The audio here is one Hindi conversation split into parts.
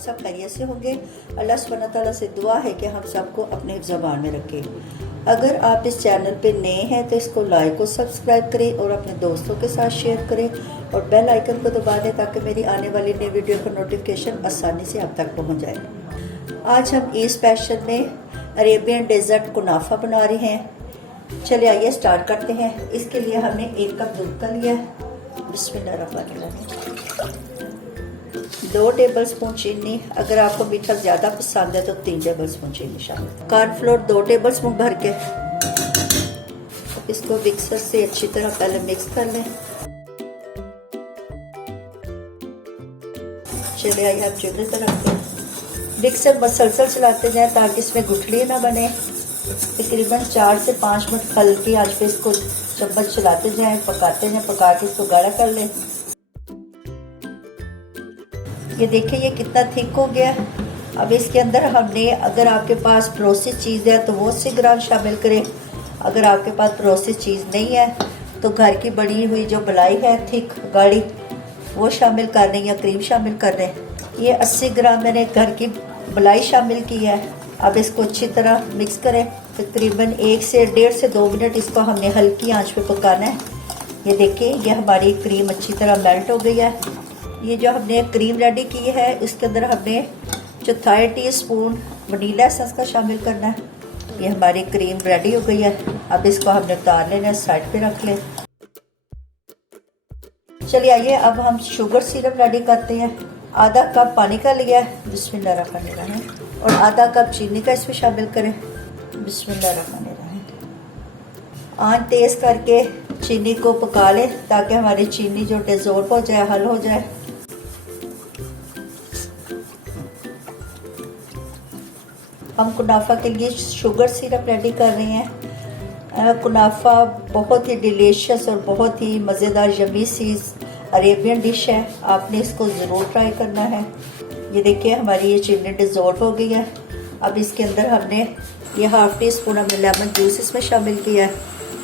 सब खैरियत से होंगे। अल्लाह सुब्हानहू व तआला से दुआ है कि हम सबको अपने ज़बान में रखें। अगर आप इस चैनल पे नए हैं तो इसको लाइक और सब्सक्राइब करें और अपने दोस्तों के साथ शेयर करें और बेल आइकन को दबा दें ताकि मेरी आने वाली नई वीडियो का नोटिफिकेशन आसानी से आप तक पहुँच जाए। आज हम ईद स्पेशल में अरेबियन डेजर्ट कुनाफा बना रहे हैं। चलिए आइए स्टार्ट करते हैं। इसके लिए हमने 1 कप दूध का लिया। बिस्मिल्लाहिर्रहमानिर्रहीम। 2 टेबल स्पून चीनी, अगर आपको मीठा ज़्यादा पसंद है तो 3 टेबल स्पून चीनी शामिल। कॉर्नफ्लोर 2 टेबल स्पून भर के इसको मिक्सर से अच्छी तरह पहले मिक्स कर लें। चलिए आइए आप चूल्हे पर रखते हैं। मिक्सर मसलसल चलाते जाएं ताकि इसमें गुठली ना बने। तकरीबन 4 से 5 मिनट हल्की आंच पे इसको चम्मच चलाते जाएं, पकाते जाएं, पका के इसको गाढ़ा कर लें। ये देखिए ये कितना थिक हो गया। अब इसके अंदर हमने, अगर आपके पास प्रोसेस चीज़ है तो वो 80 ग्राम शामिल करें। अगर आपके पास प्रोसेस चीज़ नहीं है तो घर की बनी हुई जो मलाई है थिक गाढ़ी वो शामिल कर लें या क्रीम शामिल कर लें। ये 80 ग्राम मैंने घर की मलाई शामिल की है। अब इसको अच्छी तरह मिक्स करें। तकरीबन 1 से 1.5 से 2 मिनट इसको हमने हल्की आंच पे पकाना है। ये देखिए ये हमारी क्रीम अच्छी तरह मेल्ट हो गई है। ये जो हमने क्रीम रेडी की है इसके अंदर हमने 1/4 टीस्पून वनीला एसेंस का शामिल करना है। ये हमारी क्रीम रेडी हो गई है। अब इसको हमने उतार लेना, साइड पे रख लें। चलिए आइए अब हम शुगर सिरप रेडी करते हैं। आधा कप पानी का लिया है, बिस्मिल्लाहिर्रहमानिर्रहीम, और आधा कप चीनी का इसमें शामिल करें, बिस्मिल्लाहिर्रहमानिर्रहीम। आंच तेज़ करके चीनी को पका लें ताकि हमारी चीनी जो डिज़ोल्व हो जाए, हल हो जाए। हम कुनाफा के लिए शुगर सिरप रेडी कर रहे हैं। कुनाफा बहुत ही डिलीशियस और बहुत ही मज़ेदार यम्मी सी अरेबियन डिश है। आपने इसको ज़रूर ट्राई करना है। ये देखिए हमारी ये चीनी डिज़ोल्व हो गई है। अब इसके अंदर हमने ये 1/2 टीस्पून हमने लेमन जूस इसमें शामिल किया है।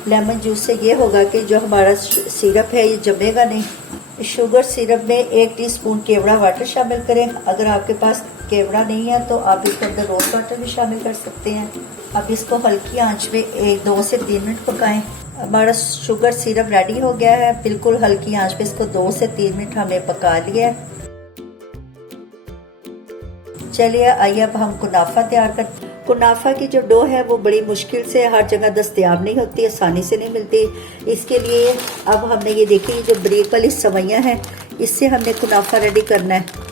लेमन जूस से ये होगा कि जो हमारा सिरप है ये जमेगा नहीं। शुगर सिरप में 1 टीस्पून केवड़ा वाटर शामिल करें। अगर आपके पास केवड़ा नहीं है तो आप इसके अंदर रोज़ वाटर भी शामिल कर सकते हैं। अब इसको हल्की आंच में 2 से 3 मिनट पकाएं। हमारा शुगर सिरप रेडी हो गया है। बिल्कुल हल्की आंच पे इसको 2 से 3 मिनट हमने पका लिया है। चलिए आइए अब हम कुनाफा तैयार करते हैं। कुनाफा की जो डो है वो बड़ी मुश्किल से हर जगह दस्तयाब नहीं होती, आसानी से नहीं मिलती। इसके लिए अब हमने ये देखिए जो ब्रेक वाली सवैयाँ हैं इससे हमने कुनाफा रेडी करना है।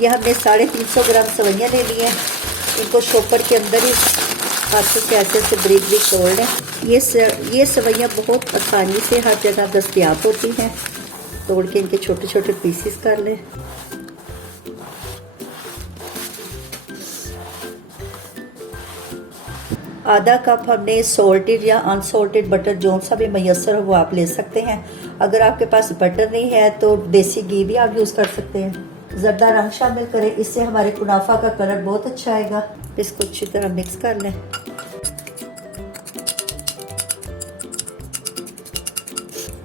ये हमने 350 ग्राम सवैयाँ ले ली हैं। इनको शॉपर के अंदर ही हाथों से ऐसे ब्रेक तोड़ लें। ये सवैयाँ बहुत आसानी से हर जगह दस्तयाब होती हैं। तोड़ के इनके छोटे छोटे पीसेस कर लें। आधा कप हमने सॉल्टेड या अनसॉल्टेड बटर जो सा भी मैसर हो वो आप ले सकते हैं। अगर आपके पास बटर नहीं है तो देसी घी भी आप यूज़ कर सकते हैं। ज़र्दा रंग शामिल करें, इससे हमारे कुनाफा का कलर बहुत अच्छा आएगा। इसको अच्छी तरह मिक्स कर लें।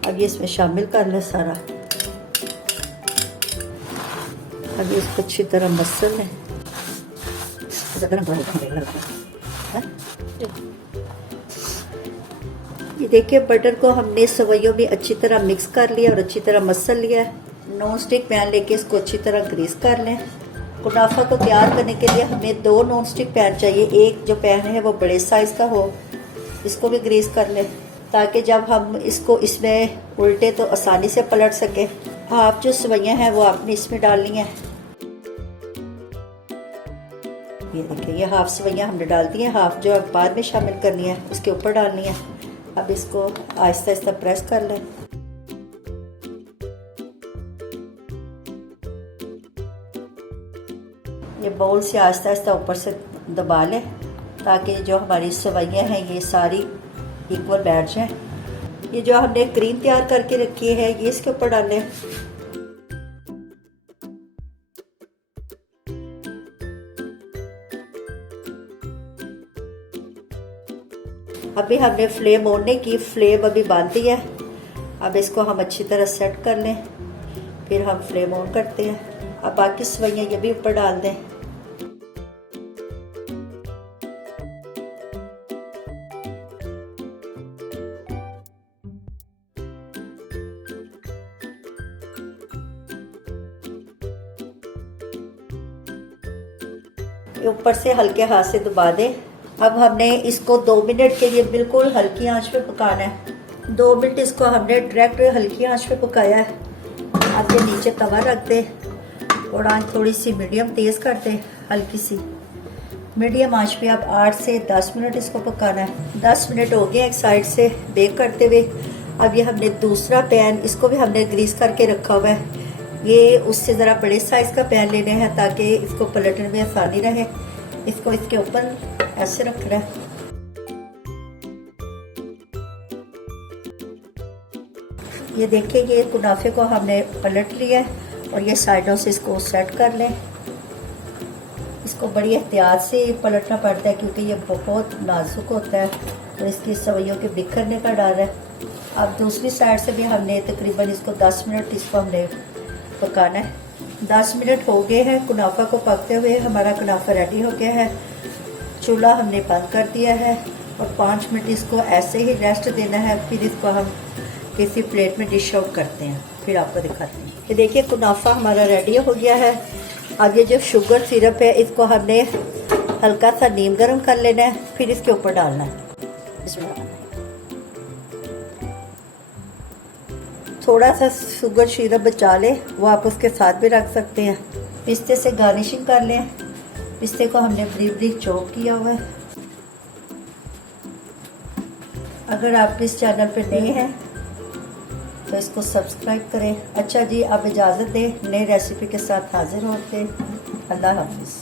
अब ये इसमें शामिल कर लें सारा। अब इसको अच्छी तरह मसल लें। ये देखिए बटर को हमने सवैयों में अच्छी तरह मिक्स कर लिया और अच्छी तरह मसल लिया है। नॉन स्टिक पैन लेके इसको अच्छी तरह ग्रीस कर लें। कुनाफा को तैयार करने के लिए हमें 2 नॉन स्टिक पैन चाहिए। एक जो पैन है वो बड़े साइज़ का हो, इसको भी ग्रीस कर लें ताकि जब हम इसको इसमें उल्टे तो आसानी से पलट सके। हाफ जो सवैयाँ हैं वो आपने इसमें डालनी है। ये देखिए ये हाफ सवैयाँ हमने डाल दी हैं, हाफ जो बाद में शामिल करनी है इसके ऊपर डालनी है। अब इसको आहिस्ता आहिस्ता प्रेस कर लें। ये बाउल से आहिस्ता आहिस्ता ऊपर से दबा लें ताकि जो हमारी सवैयाँ हैं ये सारी इक्वल बैठ जाएं। ये जो हमने क्रीम तैयार करके रखी है ये इसके ऊपर डालें। अभी हमने फ्लेम ऑन नहीं की, फ्लेम अभी बांध दी है। अब इसको हम अच्छी तरह सेट कर लें, फिर हम फ्लेम ऑन करते हैं। अब बाकी सवैयाँ ये भी ऊपर डाल दें। ऊपर से हल्के हाथ से दबा दें। अब हमने इसको 2 मिनट के लिए बिल्कुल हल्की आंच पे पकाना है। 2 मिनट इसको हमने डायरेक्ट हल्की आंच पे पकाया है। अब ये नीचे तवा रख दें और आंच थोड़ी सी मीडियम तेज़ कर दें, हल्की सी मीडियम आंच पे। अब 8 से 10 मिनट इसको पकाना है। 10 मिनट हो गए एक साइड से बेक करते हुए। अब ये हमने दूसरा पैन, इसको भी हमने ग्रीस करके रखा हुआ है। ये उससे ज़रा बड़े साइज़ का पैन लेने हैं ताकि इसको पलटने में आसानी रहे। इसको इसके ऊपर ऐसे रखना है। ये देखिए, ये कुनाफे को हमने पलट लिया है और ये साइडों से इसको सेट कर लें। इसको बड़ी एहतियात से पलटना पड़ता है क्योंकि ये बहुत नाजुक होता है और इसकी सवैयों के बिखरने का डर है। अब दूसरी साइड से भी हमने तकरीबन इसको 10 मिनट इसको हमने पकाना है। 10 मिनट हो गए हैं कुनाफा को पकते हुए। हमारा कुनाफा रेडी हो गया है। चूल्हा हमने बंद कर दिया है और 5 मिनट इसको ऐसे ही रेस्ट देना है। फिर इसको हम किसी प्लेट में डिश आउट करते हैं, फिर आपको दिखाते हैं। ये देखिए, कुनाफा हमारा रेडी हो गया है। अब ये जो शुगर सिरप है इसको हमने हल्का सा नीम गर्म कर लेना है, फिर इसके ऊपर डालना है। थोड़ा सा शुगर सिरप बचा लें, वो आप उसके साथ भी रख सकते हैं। पिस्ते से गार्निशिंग कर लें। पिस्ते को हमने बारीक बारीक चॉप किया हुआ है। अगर आप इस चैनल पे नए हैं तो इसको सब्सक्राइब करें। अच्छा जी, आप इजाज़त दें, नई रेसिपी के साथ हाजिर होते हैं। अल्लाह हाफिज़।